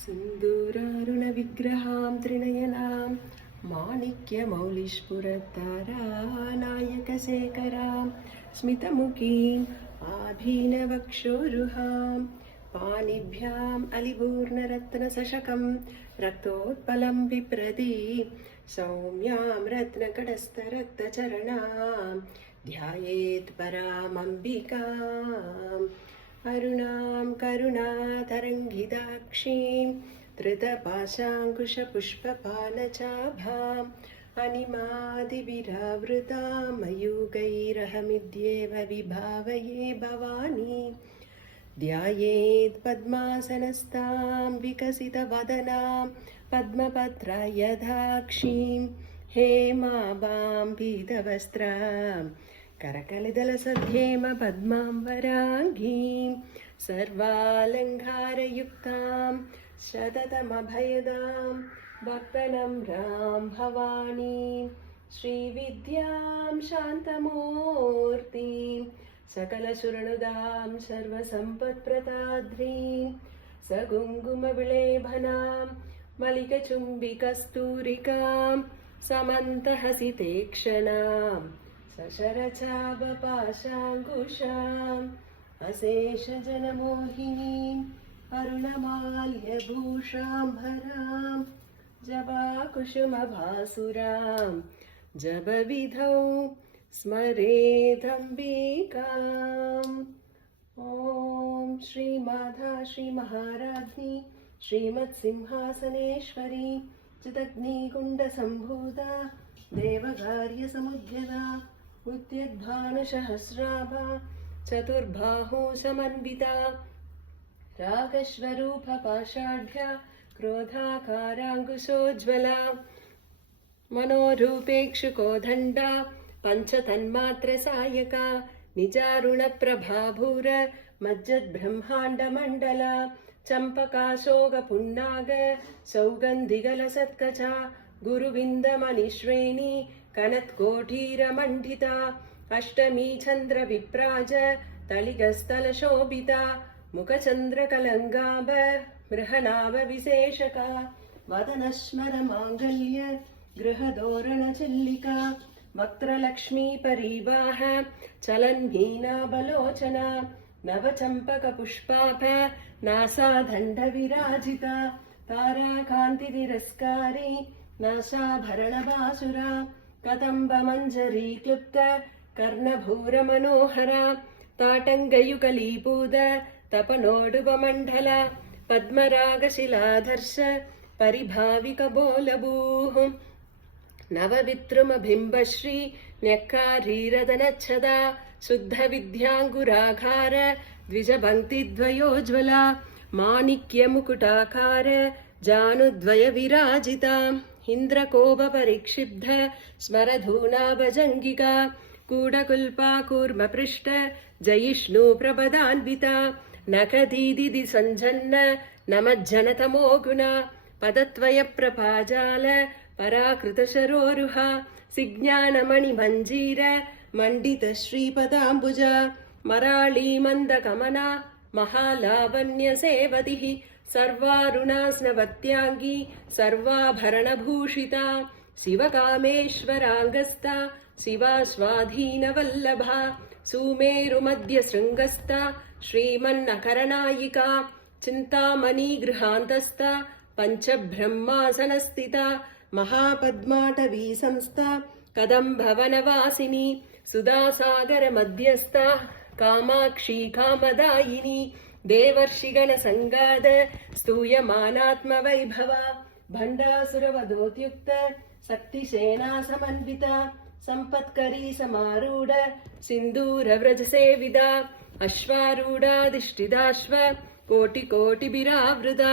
सिन्दूरारुणविग्रहां त्रिनयनां माणिक्यमौलिस्फुरत्तारानायकशेखरां स्मितमुखीम् आभीनवक्षोरुहां पाणिभ्याम् अलिपूर्णरत्नसशकं रक्तोत्पलं बिभ्रतीं सौम्यां रत्नकटस्थरक्तचरणां ध्यायेत् परामम्बिकाम् अरुणां करुणातरङ्गिताक्षीं धृतपाशाङ्कुशपुष्पपालचाभाम् अनिमादिभिरावृतां मयूगैरहमिद्येव विभावये भवानी ध्यायेत् पद्मासनस्तां विकसितवदनां पद्मपत्रयदाक्षीं हेमाभां पीतवस्त्रां करकलिदलसध्येम पद्माम्बराङ्गीं सर्वालङ्कारयुक्तां शततमभयदां भक्तनम्रां भवानीं श्रीविद्यां शान्तमूर्तिं सकलसुरनुदां सर्वसम्पत्प्रदाद्रीं सकुङ्कुमविलेभनां मलिकचुम्बिकस्तूरिकां समन्तहसितेक्षणां सशरचापपाशाङ्कुशाम् अशेषजनमोहिनीम् अरुणमाल्यभूषाम्भरां जपाकुसुमभासुरां जपविधौ स्मरेदम्बिकाम्। ॐ श्रीमाता श्रीमहाराज्ञी श्रीमत्सिंहासनेश्वरी चिदग्निकुण्डसम्भूता देवकार्यसमुद्यता उद्यद्भानुसहस्राभा चतुर्बाहु समन्विता रागस्वरूपपाषाढ्या क्रोधाकाराङ्कुशोज्ज्वला मनोरूपेक्षुकोदण्डा पञ्चतन्मात्रसायका निजारुणप्रभाभूर मज्जद्ब्रह्माण्डमण्डला चम्पकाशोकपुन्नाग सौगन्धिगलसत्कचा गुरुविन्दमणिश्रेणी कनत्कोटीरमण्डिता अष्टमी चन्द्रविप्राज तलिगस्थलशोभिता मुखचन्द्रकलङ्गाभ बृहनाभविशेषका वदनस्मरमाङ्गल्य गृहदोरणचल्लिका वक्त्रलक्ष्मी परिवाह चलन्मीनाबलोचना नवचम्पकपुष्पाभ नासादण्डविराजिता ताराकान्तितिरस्कारी नासाभरणबासुरा कदम्बमञ्जरी क्लुप्त कर्णभूरमनोहरा ताटङ्गयुगलीपूत तपनोडुपमण्डल पद्मरागशिलाधर्ष परिभाविकबोलभूः नवविद्रुमबिम्बश्री न्यक्कारीरदनच्छदा शुद्धविद्याङ्कुराकार द्विजपङ्क्तिद्वयोज्ज्वला माणिक्यमुकुटाकार जानुद्वयविराजिता इन्द्रकोपपरिक्षिब्ध स्मरधूनाभजङ्गिका कूडकुल्पा कूर्मपृष्ठ जयिष्णुप्रपदान्विता नखदीदिदि सञ्जन्न नमज्जनतमोगुणा पदत्वयप्रभाजाल पराकृतशरोरुहा सिज्ञानमणिमञ्जीर मण्डितश्रीपदाम्बुजा मराळीमन्दकमना महालावण्यसेवतिः सर्वारुणास्नवत्याङ्गी सर्वाभरणभूषिता शिवकामेश्वराङ्गस्ता शिवास्वाधीनवल्लभा सुमेरुमध्यशृङ्गस्ता श्रीमन्नकरनायिका चिन्तामणिगृहान्तस्था पञ्चब्रह्मासनस्थिता महापद्माटवी संस्था कदम्बवनवासिनी सुधासागरमध्यस्था कामाक्षी कामदायिनी देवर्षिगणसङ्गाद स्तूयमानात्मवैभवा भण्डासुरवधोद्युक्त शक्तिसेना समन्विता सम्पत्करी समारूढ सिन्दूरव्रजसेविता अश्वारूढाधिष्ठिताश्व कोटिकोटिभिरावृता